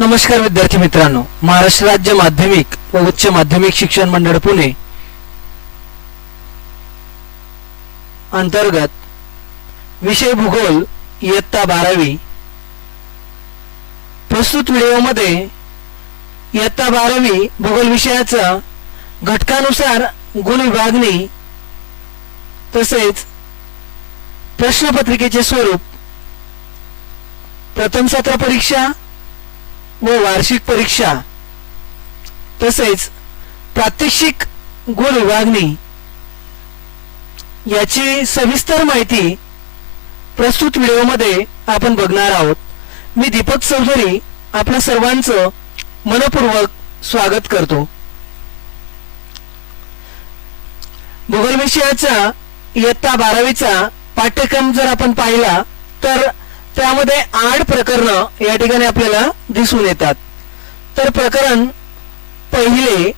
नमस्कार विद्यार्थी मित्रांनो, महाराष्ट्र राज्य माध्यमिक व उच्च माध्यमिक शिक्षण मंडळ पुणे अंतर्गत विषय भूगोल इयत्ता 12वी प्रस्तुत व्हिडिओमध्ये इयत्ता 12वी भूगोल विषयाचा घटकानुसार गुण विभागणी तसेच प्रश्नपत्रिकेचे स्वरूप, प्रथम सत्र परीक्षा व वार्षिक परीक्षा तसेच प्रात्यक्षिक गुण विभागणी याची सविस्तर माहिती प्रस्तुत व्हिडिओमध्ये आपण बघणार आहोत। मी दीपक चौधरी आपल्या सर्वांचं मनपूर्वक स्वागत करतो। भूगोल विषयाचा इयत्ता 12वीचा पाठ्यक्रम जर आपण पाहिला तर त्यामध्ये 8 प्रकरण या ठिकाणी आपल्याला दिसून येतात। तर प्रकरण पहिले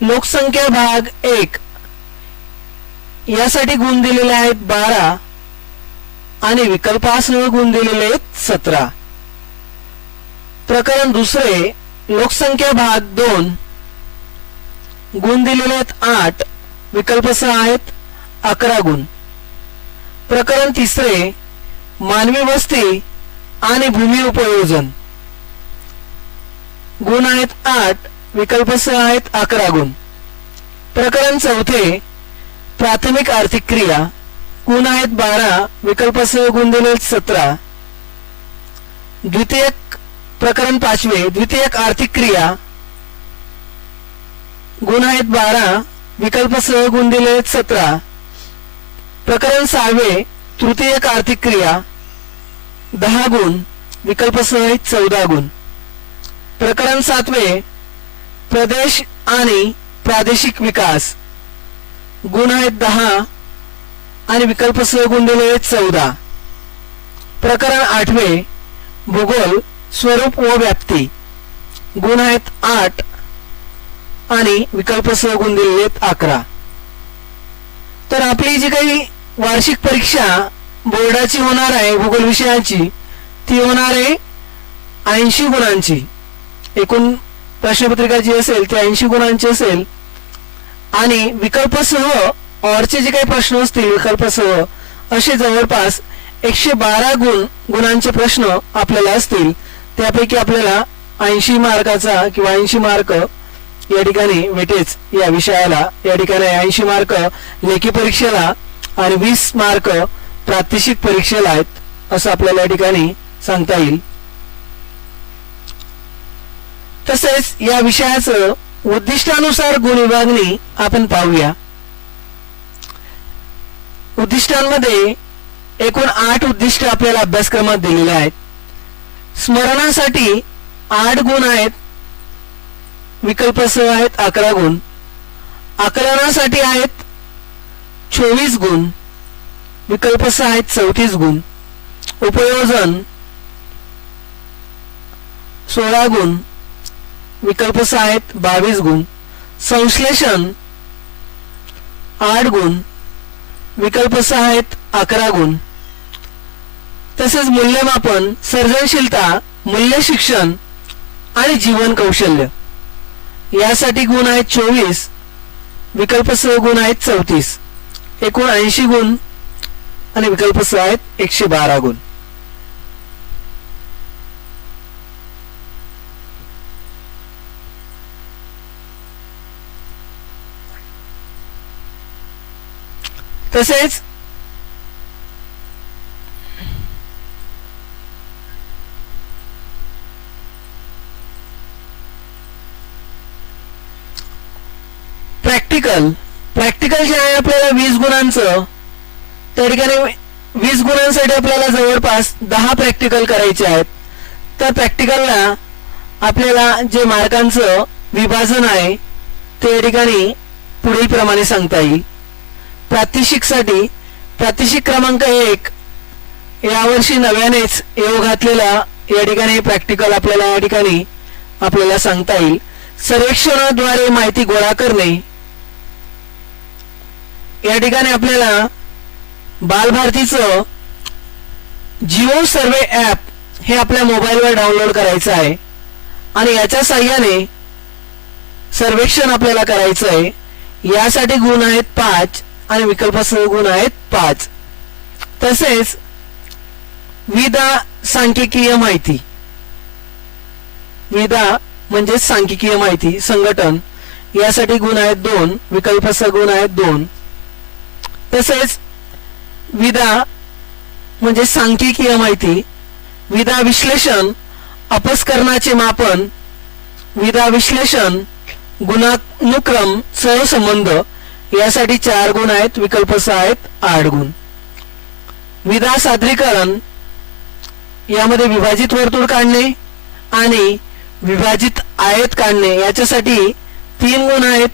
लोकसंख्या भाग 1 यासाठी गुण दिलेले आहेत 12 आणि विकल्पासह गुण दिलेले आहेत 17। प्रकरण दुसरे लोकसंख्या भाग 2 गुण दिलेले आहेत 8, विकल्पासह आहेत 11 गुण। प्रकरण तिसरे मानवी वस्ती आणि भूमी उपयोजन गुण आहेत 8, विकल्पासह आहेत 11 गुण। प्रकरण चौथे प्राथमिक आर्थिक क्रिया गुण आहेत 12, विकल्पासह गुण दिले 17। प्रकरण पाचवे द्वितीयक आर्थिक क्रिया गुण आहेत 12, विकल्पासह गुण दिले 17। प्रकरण सहावे तृतीयक आर्थिक क्रिया 10 गुण, विकल्पासह 14 गुण। प्रकरण सातवे प्रदेश आणि प्रादेशिक विकास गुण आहेत 10 आणि विकल्पासह गुण दिले 14। प्रकरण आठवे भूगोल स्वरूप व व्याप्ती गुण आहेत 8 आणि विकल्पासह गुण दिले 11। तर आपली जी काही वार्षिक परीक्षा बोर्डाची होणार आहे भूगोल विषयाची ती होणार आहे 80 गुणांची। एकूण प्रश्नपत्रिका जी असेल ती 80 गुणांची असेल आणि विकल्पासह ऑरचे जे काही प्रश्न असतील विकल्पासह असे जवळपास 112 गुणांचे प्रश्न आपल्याला असतील। त्यापैकी आपल्याला 80 मार्काचा किंवा 80 मार्क या ठिकाणी वेटेज या विषयाला या ठिकाणी 80 मार्क लेखी परीक्षेला आणि 20 मार्क प्रात्यक्षिक परीक्षेला आहेत असं आपल्याला या ठिकाणी सांगता येईल। तसेच या विषयाचं उद्दिष्टानुसार गुण विभागणी आपण पाहूया। उद्दिष्टांमध्ये एकूण 8 उद्दिष्ट आपल्याला अभ्यासक्रमात दिलेले आहेत। स्मरणासाठी 8 गुण आहेत, विकल्पासह आहेत 11 गुण। आकलनासाठी आहेत 24 गुण, विकल्पासह आहेत 34 गुण। उपयोजन 16 गुण, विकल्पासह आहेत 22 गुण। संश्लेषण 8 गुण, विकल्पासह आहेत 11 गुण। तसेच मूल्यमापन, सर्जनशीलता, मूल्य शिक्षण आणि जीवन कौशल्य यासाठी गुण आहेत 24, विकल्पासह गुण आहेत 34। एकूण 80 गुण आणि विकल्पासह आहेत 112 गुण। तसेच प्रॅक्टिकल जे आहे आपल्याला 20 गुणांचं, त्या ठिकाणी 20 गुणांसाठी आपल्याला जवळपास 10 प्रॅक्टिकल करायचे आहेत। तर प्रॅक्टिकलला आपल्याला जे मार्कांचं विभाजन आहे ते या ठिकाणी पुढील प्रमाणे सांगता येईल। प्रात्यक्षिकसाठी प्रात्यक्षिक क्रमांक 1 यावर्षी नव्यानेच येऊ घातलेला या ठिकाणी प्रॅक्टिकल आपल्याला या ठिकाणी आपल्याला सांगता येईल। सर्वेक्षणाद्वारे माहिती गोळा करणे या ठिकाणी आपल्याला बालभारतीचं जिओ सर्वे ॲप हे आपल्या मोबाईलवर डाउनलोड करायचं आहे। आणि याच्या साह्याने सर्वेक्षण आपल्याला करायचं आहे. यासाठी गुण आहेत 5 आणि विकल्पासह गुण आहेत 5. तसेच विदा सांख्यिकीय माहिती, विदा म्हणजे सांख्यिकीय माहिती संघटन, यासाठी गुण आहेत 2, विकल्पासह गुण आहेत 2. तसेच विदा म्हणजे सांख्यिकीय माहिती, विदा विश्लेषण अपस्करणाचे मापन, विदा विश्लेषण गुणानुक्रम सहसंबंध, यासाठी 4 गुण आहेत, विकल्पासह आहेत 8 गुण. विदा सादरीकरण यामध्ये विभाजित वर्तुळ काढणे आणि विभाजित आयत काढणे, याच्यासाठी 3 गुण आहेत,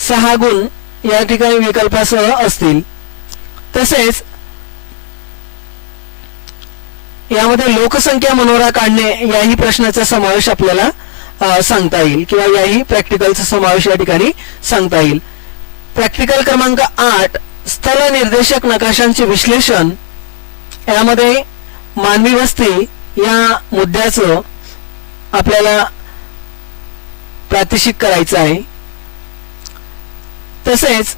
6 गुण या ठिकाणी विकल्पासह असतील. तसेच यामध्ये लोकसंख्या मनोरा काढणे याही प्रश्नाचा समावेश आपल्याला सांगता येईल किंवा याही प्रॅक्टिकलचा समावेश या ठिकाणी सांगता येईल. प्रॅक्टिकल क्रमांक 8 स्थल निर्देशक नकाशांचे विश्लेषण, यामध्ये मानवी वस्ती या मुद्द्याचं आपल्याला प्रात्यक्षिक करायचं आहे. तसेच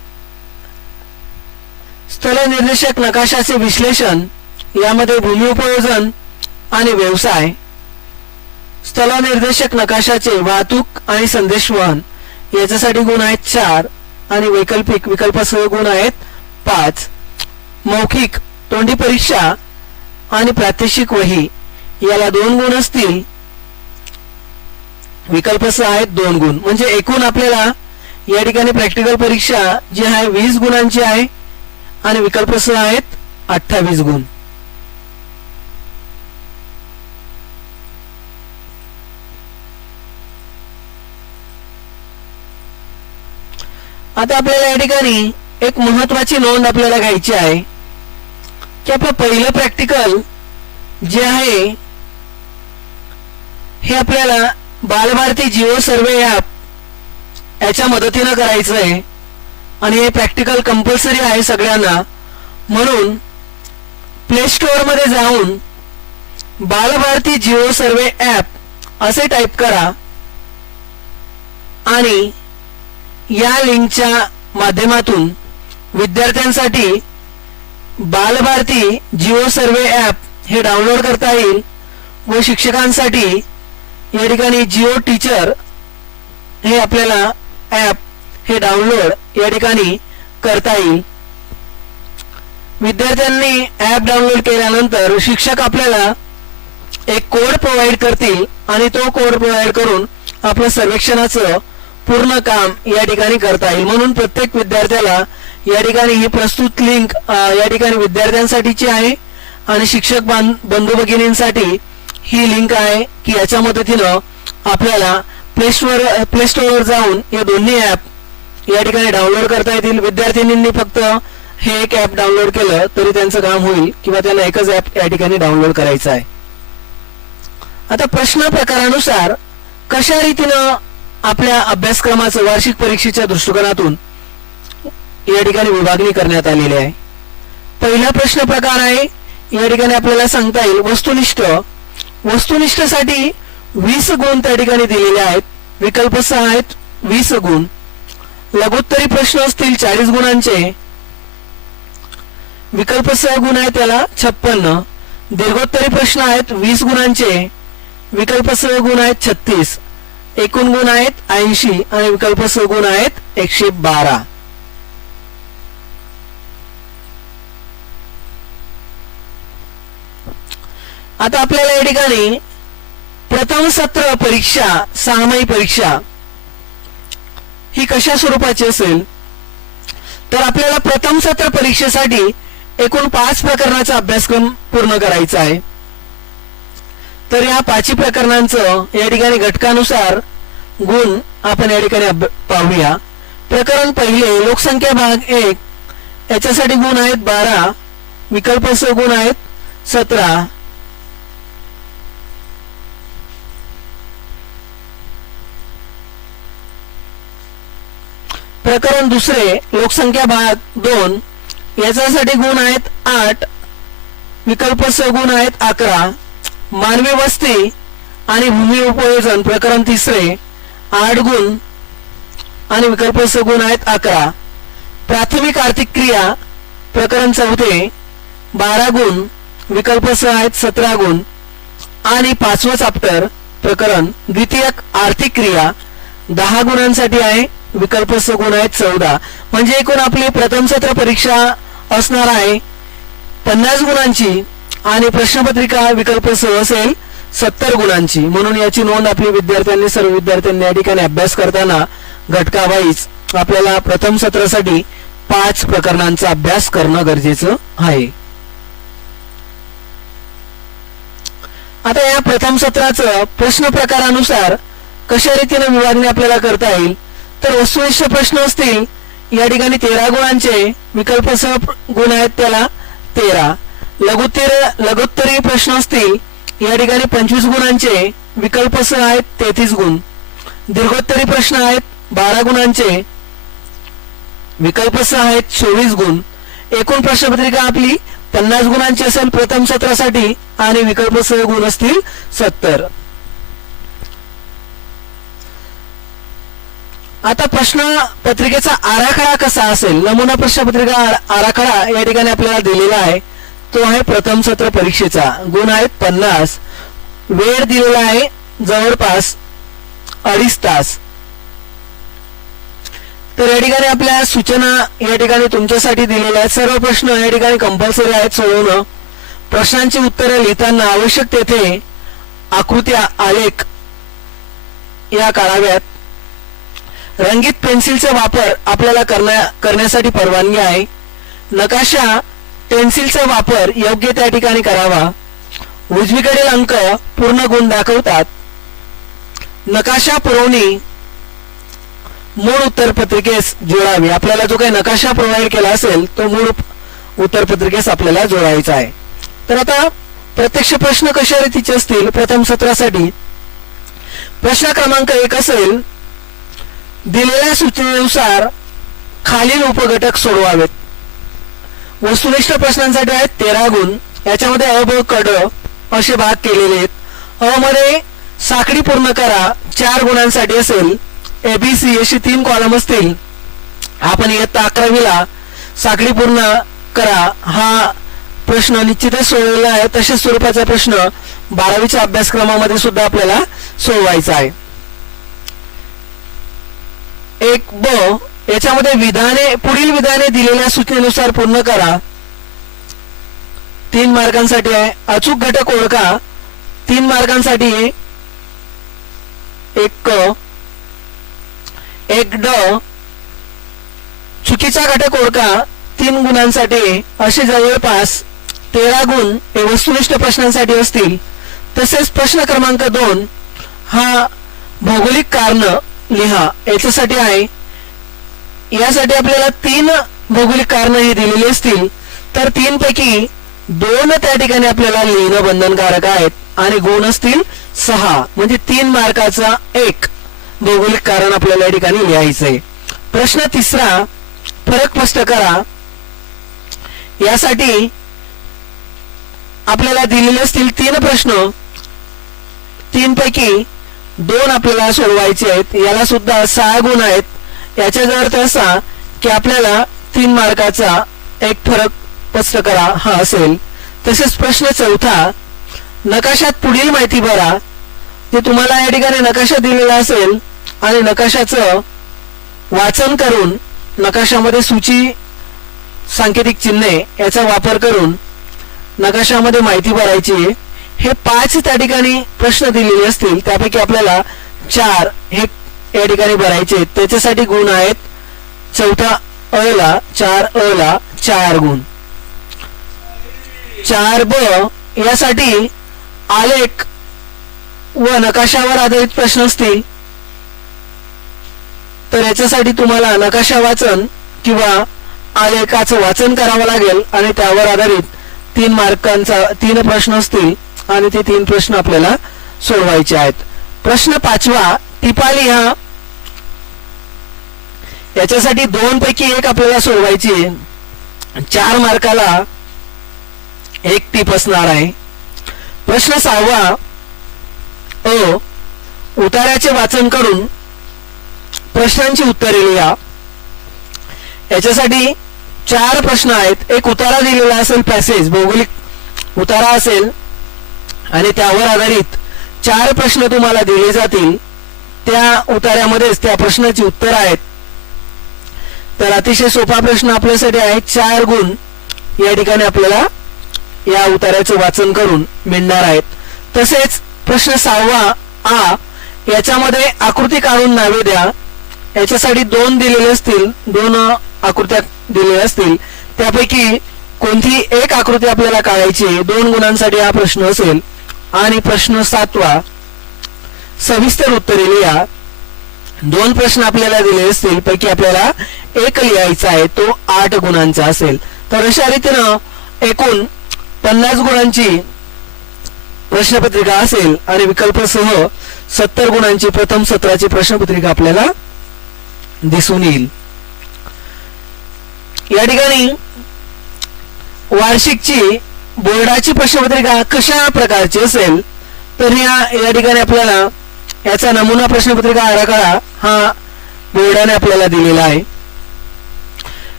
स्थल निर्देशक नकाशाचे विश्लेषण यामध्ये भूमी उपयोजन आणि व्यवसाय, स्थल निर्देशक नकाशाचे वाहतूक आणि संदेशवहन, याच्यासाठी गुण आहेत 4 आणि वैकल्पिक विकल्पासह गुण आहेत 5. मौखिक तोंडी परीक्षा आणि प्रात्यक्षिक वही याला 2 गुण असतील, विकल्पासह आहेत 2 गुण. म्हणजे एकूण आपल्याला या ठिकाणी प्रॅक्टिकल परीक्षा जी आहे 20 गुणांची आहे आणि विकल्पासह आहेत 28 गुण. आता आपल्याला या ठिकाणी एक महत्वाची नोंद आपल्याला घ्यायची आहे की आपलं पहिलं प्रॅक्टिकल जे आहे हे आपल्याला बालभारती जिओ सर्वे ॲप याच्या मदतीने करायचं आहे आणि हे प्रॅक्टिकल कंपल्सरी आहे सगळ्यांना. म्हणून प्ले स्टोअर मध्ये जाऊन बालभारती जिओ सर्वे ॲप असे टाईप करा आणि या लिंकच्या माध्यमातून विद्यार्थ्यांसाठी बालभारती जिओ सर्वे ॲप हे डाउनलोड करता येईल व शिक्षकांसाठी या ठिकाणी जिओ टीचर हे आपल्याला ॲप हे डाउनलोड या ठिकाणी करता येईल. विद्यार्थ्यांनी ॲप डाउनलोड केल्यानंतर शिक्षक आपल्याला एक कोड प्रोव्हाइड करतील आणि तो कोड प्रोव्हाइड करून आपलं सर्वेक्षणाचं पूर्ण काम या ठिकाणी करता येईल. म्हणून प्रत्येक विद्यार्थ्याला या ठिकाणी ही प्रस्तुत लिंक या ठिकाणी विद्यार्थ्यांसाठीची आहे आणि शिक्षक बंधू भगिनींसाठी ही लिंक आहे की याच्या मदतीनं आपल्याला प्ले स्टोअरवर जाऊन या दोन्ही ॲप या ठिकाणी डाउनलोड करता येतील. विद्यार्थिनींनी फक्त हे एक ॲप डाउनलोड केलं तरी त्यांचं काम होईल किंवा त्यांना एकच ॲप या ठिकाणी डाउनलोड करायचं आहे. आता प्रश्न प्रकारानुसार कशा रीतीनं आपल्या अभ्यासक्रमाचं वार्षिक परीक्षेच्या दृष्टिकोनातून या ठिकाणी विभागणी करण्यात आलेली आहे. पहिला प्रश्न प्रकार आहे या ठिकाणी आपल्याला सांगता येईल वस्तुनिष्ठ. वस्तुनिष्ठसाठी 20 गुण त्या ठिकाणी दिलेले आहेत, विकल्प 6 आहेत 20 गुण. लघुत्तरी प्रश्न असतील 40 गुणांचे, विकल्प 6 गुण आहे त्याला 56. दीर्घोत्तरी प्रश्न आहेत 20 गुणांचे, विकल्प 6 गुण आहेत 36. एकूण गुण आहेत 80 आणि विकल्प 6 गुण आहेत 112. आता आपल्याला या ठिकाणी प्रथम सत्र परीक्षा 6माही परीक्षा ही कशा स्वरूपाची असेल तर आपल्याला प्रथम सत्र परीक्षेसाठी एकूण 5 प्रकरणाचा अभ्यासक्रम पूर्ण करायचा आहे. तर या 5 प्रकरणांचं या ठिकाणी घटकानुसार गुण आपण या ठिकाणी पाहूया. प्रकरण पहिले लोकसंख्या भाग 1 याच्यासाठी गुण आहेत 12, विकल्प 6 गुण आहेत 17. प्रकरण दुसरे लोकसंख्या भाग 2 याच्यासाठी गुण आहेत 8, विकल्प 6 गुण आहेत 11. मानवी वस्ती आणि भूमी उपयोजन प्रकरण तिसरे 8 गुण आणि विकल्प स गुण आहेत 11. प्राथमिक आर्थिक क्रिया प्रकरण चौथे 12 गुण, विकल्प स आहेत 17 गुण. आणि 5वं चॅप्टर प्रकरण द्वितीयक आर्थिक क्रिया 10 गुणांसाठी आहे, विकल्प स गुण आहेत 14. म्हणजे एकूण आपली प्रथम सत्र परीक्षा असणार आहे 50 गुणांची आणि प्रश्नपत्रिका विकल्प स असेल 70 गुणांची. म्हणून याची नोंद आपली सर्व विद्यार्थ्यांनी या ठिकाणी अभ्यास करताना घटकावाईज आपल्याला प्रथम सत्रासाठी 5 प्रकरणांचा अभ्यास करणं गरजेचं आहे. आता या प्रथम सत्राचं प्रश्न प्रकारानुसार कशा रीतीने विभागणी आपल्याला करता येईल, तर वस्तुनिष्ठ प्रश्न असतील या ठिकाणी 13 गुणांचे, विकल्प स गुण आहेत त्याला 13. लघुत्तरी प्रश्न असतील या ठिकाणी 25 गुणांचे, विकल्प स आहेत 33 गुण. दीर्घोत्तरी प्रश्न आहेत 12 गुणांचे, विकल्प स आहेत 24 गुण. एकूण प्रश्नपत्रिका आपली 50 गुणांची असेल प्रथम सत्रासाठी आणि विकल्प स गुण असतील 70. आता प्रश्नपत्रिकेचा आराखडा कसा असेल, नमुना प्रश्नपत्रिका आराखडा या ठिकाणी आपल्याला दिलेला आहे. तो आहे प्रथम सत्र परीक्षेचा. गुण आहेत 50. वेळ दिलेला आहे जवळपास 2.5 तास. तर या ठिकाणी आपल्या सूचना या ठिकाणी तुमच्यासाठी दिलेल्या आहेत. सर्व प्रश्न या ठिकाणी कंपल्सरी आहेत सोडवणं. प्रश्नांची उत्तरे लिहिताना आवश्यक तेथे आकृत्या, आलेख या काढाव्यात. रंगीत पेन्सिलचा वापर आपल्याला करण्यासाठी परवानगी आहे. नकाशा पेन्सिलचा वापर योग्य त्या ठिकाणी करावा. उजवीकडील अंक पूर्ण गुण दाखवतात. नकाशा पुरवणी मूळ उत्तरपत्रिकेस जोडावी. आपल्याला जो काही नकाशा प्रोव्हाइड केला असेल तो मूळ उत्तरपत्रिकेस आपल्याला जोडायचा आहे. तर आता प्रत्यक्ष प्रश्न कशा रीतीचे असतील प्रथम सत्रासाठी. प्रश्न क्रमांक 1 असेल, दिलेल्या सूचनेनुसार खालील उपघटक सोडवावेत. वस्तुनिष्ठ प्रश्नांसाठी आहेत 13 गुण. याच्यामध्ये अ, ब, क, ड असे भाग केलेले आहेत. अ मध्ये साखळी पूर्ण करा 4 गुणांसाठी असेल. एबीसी अशी 3 कॉलम असतील. आपण इयत्ता 11वीला साखळी पूर्ण करा हा प्रश्न निश्चितच सोडवलेला आहे. तशाच स्वरूपाचा प्रश्न 12वीच्या अभ्यासक्रमामध्ये सुद्धा आपल्याला सोडवायचा आहे. 1 ब याच्यामध्ये पुढील विधाने दिलेल्या सूचनेनुसार पूर्ण करा. 3 मार्कांसाठी आहे. अचूक घटक ओळखा 3 मार्कांसाठी आहे. 1 क 1 ड चुकीचा घटक ओळखा 3 गुणांसाठी. असे जवळपास 13 गुण हे वस्तुनिष्ठ प्रश्नांसाठी असतील. तसेच प्रश्न क्रमांक 2 हा भौगोलिक कारण लिहा याच्यासाठी आहे. यासाठी आपल्याला 3 भौगोलिक कारण हे दिलेली असतील. तर 3 पैकी 2 त्या ठिकाणी आपल्याला लिहिणं बंधनकारक आहेत आणि गुण असतील 6. म्हणजे 3 मार्काचा 1 भौगोलिक कारण आपल्याला या ठिकाणी लिहायचं आहे. प्रश्न तिसरा, फरक स्पष्ट करा. यासाठी आपल्याला दिलेले असतील 3 प्रश्न. 3 पैकी 2 आपल्याला सोडवायचे आहेत. याला सुद्धा 6 गुण आहेत. याचा अर्थ असा की आपल्याला 3 मार्काचा 1 फरक स्पष्ट करा हा असेल. तसेच प्रश्न चौथा, नकाशात पुढील माहिती भरा. जे तुम्हाला या ठिकाणी नकाशा दिलेला असेल आणि नकाशाचं वाचन करून नकाशामध्ये सूची, सांकेतिक चिन्हे याचा वापर करून नकाशामध्ये माहिती भरायची. हे 5 त्या ठिकाणी प्रश्न दिलेले असतील. त्यापैकी आपल्याला 4 हे या ठिकाणी भरायचे. त्याच्यासाठी गुण आहेत. चौथा अ ला 4 अ ला 4 गुण. 4 ब यासाठी आलेख व नकाशावर आधारित प्रश्न असतील. तर याच्यासाठी तुम्हाला नकाशा वाचन किंवा आलेखाचं वाचन करावं लागेल आणि त्यावर आधारित 3 मार्कांचा 3 प्रश्न असतील आणि ते 3 प्रश्न आपल्याला सोडवायचे आहेत. प्रश्न 5वा, टिपा लिहा. याच्यासाठी 2 पैकी 1 आपल्याला सोडवायची आहे. 4 मार्काला 1 टीप असणार आहे. प्रश्न 6वा, अ उतार्याचे वाचन करून प्रश्नांची उत्तरे लिहा. याच्यासाठी 4 प्रश्न आहेत. एक उतारा दिलेला असेल, पॅसेज भौगोलिक उतारा असेल आणि त्यावर आधारित 4 प्रश्न तुम्हाला दिले जातील. त्या उतार्यामध्येच त्या प्रश्नाची उत्तर आहेत. तर अतिशय सोपा प्रश्न आपल्यासाठी आहे. 4 गुण या ठिकाणी आपल्याला या उतार्याचे वाचन करून मिळणार आहेत. तसेच प्रश्न 6 आ याच्यामध्ये आकृती काढून नावे द्या. याच्यासाठी 2 दिलेले असतील, 2 आकृत्या दिलेल्या असतील. त्यापैकी कोणती एक आकृती आपल्याला काढायची. 2 गुणांसाठी हा प्रश्न असेल. आणि प्रश्न 7 सविस्तर उत्तरे लिहा. 2 प्रश्न आपल्याला दिले असतील, पैकी आपल्याला एक लिहायचा आहे, तो 8 गुणांचा असेल. तर अशा रीतीनं एकूण 50 गुणांची प्रश्नपत्रिका असेल आणि विकल्पसह 70 गुणांची प्रथम सत्राची प्रश्नपत्रिका आपल्याला दिसून येईल. या ठिकाणी वार्षिकची बोर्डाची प्रश्नपत्रिका कशा प्रकारची असेल तर या ठिकाणी आपल्याला याचा नमुना प्रश्नपत्रिका आराखडा हा बोर्डाने आपल्याला दिलेला आहे.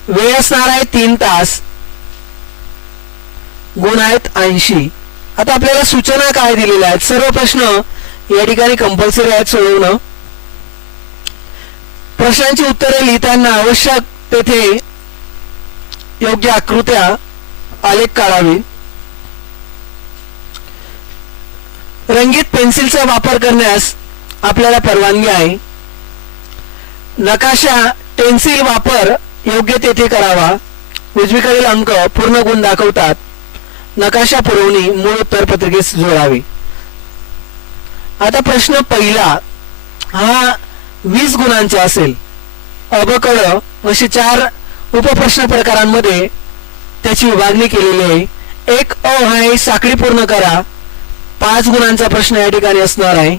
वेळ असणार आहे 3 तास. गुण आहेत 80. आता आपल्याला सूचना काय दिलेल्या आहेत. सर्व प्रश्न या ठिकाणी कंपल्सरी आहेत सोडवणं. प्रश्नांची उत्तरे लिहिताना आवश्यक तेथे योग्य आकृत्या आलेख काढावे. रंगीत पेन्सिलचा वापर करण्यास आपल्याला परवानगी आहे. नकाशा पेन्सिल वापर योग्य तेथे करावा. उजवीकडील अंक पूर्ण गुण दाखवतात. नकाशा पुरवणी मूळ उत्तरपत्रिकेस जोडावी. आता प्रश्न पहिला हा 20 गुणांचा असेल. अ ब क ड असे 4 उपप्रश्न प्रकारांमध्ये त्याची विभागणी केलेली आहे. एक अ आहे साखळी पूर्ण करा. 5 गुणांचा प्रश्न या ठिकाणी असणार आहे.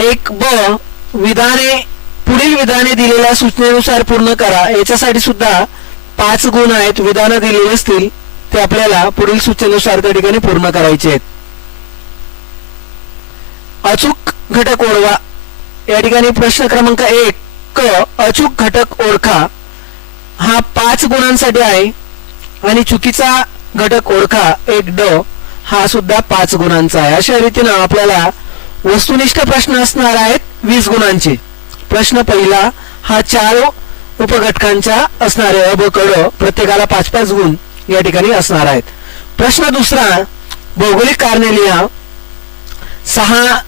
एक ब विधाने पुढील विधाने दिलेल्या सूचनेनुसार पूर्ण करा. याच्यासाठी सुद्धा 5 गुण आहेत. विधानं दिलेली असतील ते आपल्याला पुढील सूचनेनुसार त्या ठिकाणी पूर्ण करायचे आहेत. अचूक घटक ओळखा. या ठिकाणी प्रश्न क्रमांक 1 क अचूक घटक ओळखा हा 5 गुणांसाठी आहे आणि चुकीचा घटक ओळखा 1 ड हा सुद्धा 5 गुणांचा आहे. अशा रीतीने आपल्याला वस्तुनिष्ठ प्रश्न असणार आहेत 20 गुणांचे. प्रश्न पहिला हा 4 उपघटकांचा असणार आहे. अ ब क ड प्रत्येकाला 5-5 गुण या ठिकाणी असणार आहेत. प्रश्न दुसरा भौगोलिक कारणे लिहा. 6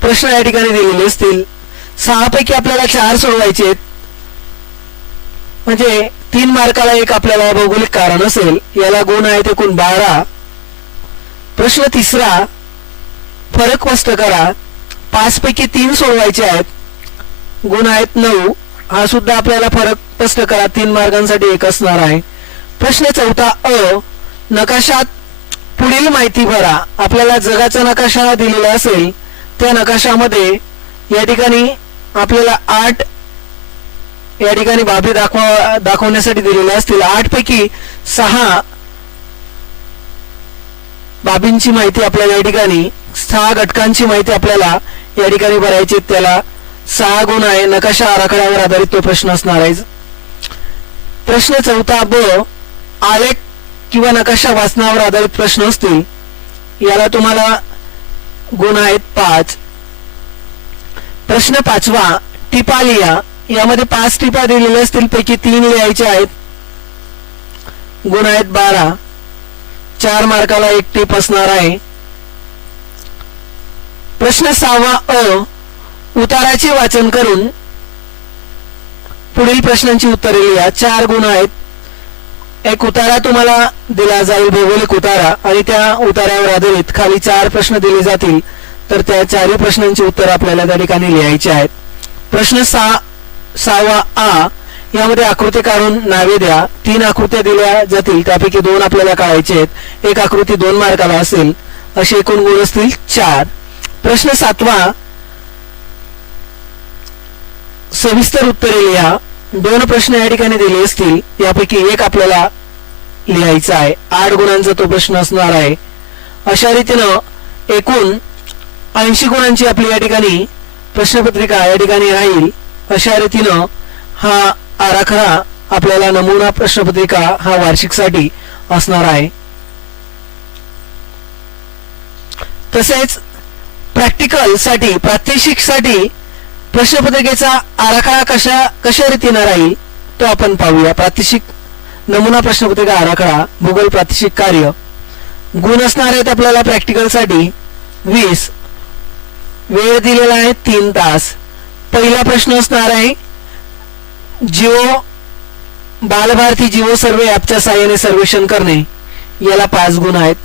प्रश्न या ठिकाणी दिलेले असतील. 6 पैकी आपल्याला 4 सोडवायचे आहेत. म्हणजे 3 मार्काला एक आपल्याला भौगोलिक कारण असेल. याला गुण आहेत एकूण 12. प्रश्न तिसरा फरक स्पष्ट करा. 5 पैकी 3 सोडवायचे आहेत. गुण आहेत 9. हा सुद्धा आपल्याला फरक स्पष्ट करा. 3 मार्कांसाठी एक असणार आहे. प्रश्न चौथा अ नकाशात पुढील माहिती भरा. आपल्याला जगाचा नकाशा दिलेला असेल. त्या नकाशामध्ये या ठिकाणी आपल्याला 8 या ठिकाणी बाबी दाखवण्यासाठी दिलेल्या असतील. 8 पैकी 6 बाबींची माहिती आपल्याला या ठिकाणी 6 घटकांची माहिती आपल्याला या ठिकाणी भरायची. त्याला 6 गुण आहे. नकाशा आराखड्यावर आधारित तो प्रश्न असणार आहे. प्रश्न चौथा ब आलेख किंवा नकाशा वाचनावर आधारित प्रश्न असतील. याला तुम्हाला गुण आहेत 5. प्रश्न 5वा टिपा लिहा. यामध्ये 5 टिपा दिलेल्या असतील. पैकी 3 लिहायचे आहेत. गुण आहेत 12. 4 मार्काला एक टिप असणार आहे. प्रश्न 6वा अ उताराचे वाचन करून पुढील प्रश्नांची उत्तरे लिहा. 4 गुण आहेत. एक उतारा तुम्हाला दिला जाईल भौगोलिक उतारा आणि त्या उतार्यावर आधारित खाली 4 प्रश्न दिले जातील. तर त्या 4 प्रश्नांची उत्तर आपल्याला त्या ठिकाणी लिहायची आहेत. प्रश्न 6वा आ यामध्ये आकृती काढून नावे द्या. 3 आकृत्या दिल्या जातील. त्यापैकी 2 आपल्याला काढायचे आहेत. एक आकृती 2 मार्काला असेल. असे एकूण गुण असतील 4. प्रश्न 7वा सविस्तर उत्तरे लिहा. 2 प्रश्न या ठिकाणी दिले असतील. यापैकी एक आपल्याला लिहायचा आहे. 8 गुणांचा तो प्रश्न असणार आहे. अशा रीतीनं एकूण 80 गुणांची आपली या ठिकाणी प्रश्नपत्रिका या ठिकाणी राहील. अशा रीतीनं हा आराखडा आपल्याला नमुना प्रश्नपत्रिका हा वार्षिकसाठी असणार आहे. तसेच प्रॅक्टिकल साठी प्रात्यक्षिक साठी प्रश्नपत्रिकेचा आराखडा कशा रीतीने राहील तो आपण पाहूया. प्रात्यक्षिक नमुना प्रश्नपत्रिका आराखडा भूगोल प्रात्यक्षिक कार्य. गुण असणार आहेत आपल्याला प्रॅक्टिकल साठी 20. वेळ दिलेला आहे 3 तास. पहिला प्रश्न असणार आहे जिओ बालभारती जिओ सर्वे ॲपच्या साहाय्याने सर्वेक्षण करणे, याला 5 गुण आहेत.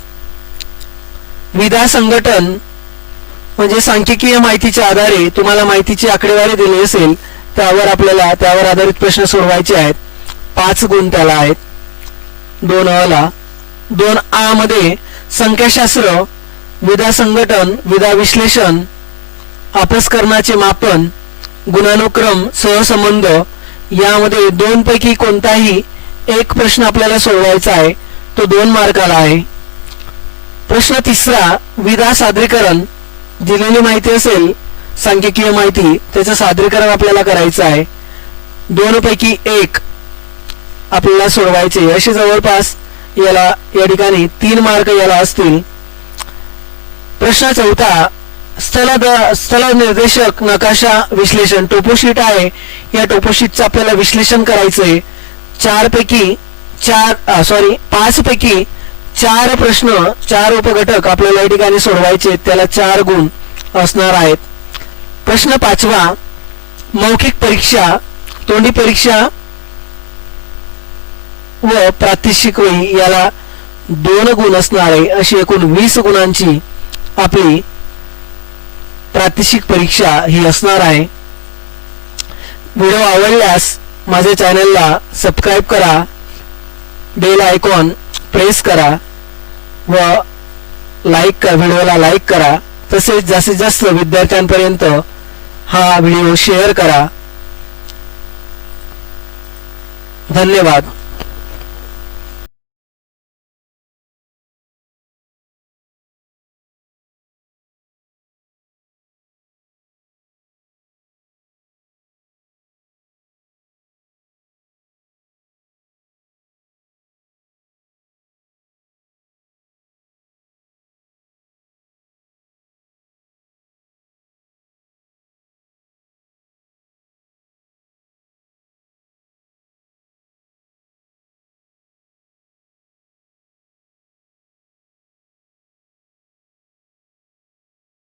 विधा संघटन म्हणजे सांख्यिकीय माहितीच्या आधारे तुम्हाला माहितीची आकडेवारी दिली असेल त्यावर आधारित प्रश्न सोडवायचे आहेत. 5 गुण त्याला आहेत. 2 ला 2 मध्ये संख्याशास्त्र, विधा संघटन, विधा विश्लेषण, अपस्करणाचे मापन, गुणानुक्रम, सहसंबंध यामध्ये 2 पैकी कोणताही एक प्रश्न आपल्याला सोडवायचा आहे. तो 2 मार्काला आहे. प्रश्न 3 विधा सादरीकरण. दिलेली माहिती असेल सांख्यिकीय माहिती त्याचं सादरीकरण आपल्याला करायचं आहे. 2 पैकी 1 आपल्याला सोडवायचे. असे जवळपास याला या ठिकाणी 3 मार्क याला असतील. प्रश्न 4 स्थल निर्देशक नकाशा विश्लेषण. टोपोशीट आहे. या टोपोशीटचं आपल्याला विश्लेषण करायचंय. 5 पैकी 4 प्रश्न 4 उपघटक आपल्याला या ठिकाणी सोडवायचे. त्याला 4 गुण असणार आहेत. प्रश्न 5 मौखिक परीक्षा, तोंडी परीक्षा व प्रात्यक्षिक वही याला 2 गुण असणार आहे. अशी एकूण 20 गुणांची आपली प्रात्यक्षिक परीक्षा ही असणार आहे. व्हिडिओ आवडल्यास माझ्या चॅनलला सबस्क्राईब करा, बेल आयकॉन प्रेस करा व व्हिडिओला लाईक करा. तसेच जास्तीत जास्त विद्यार्थ्यांपर्यंत हा व्हिडिओ शेअर करा. धन्यवाद.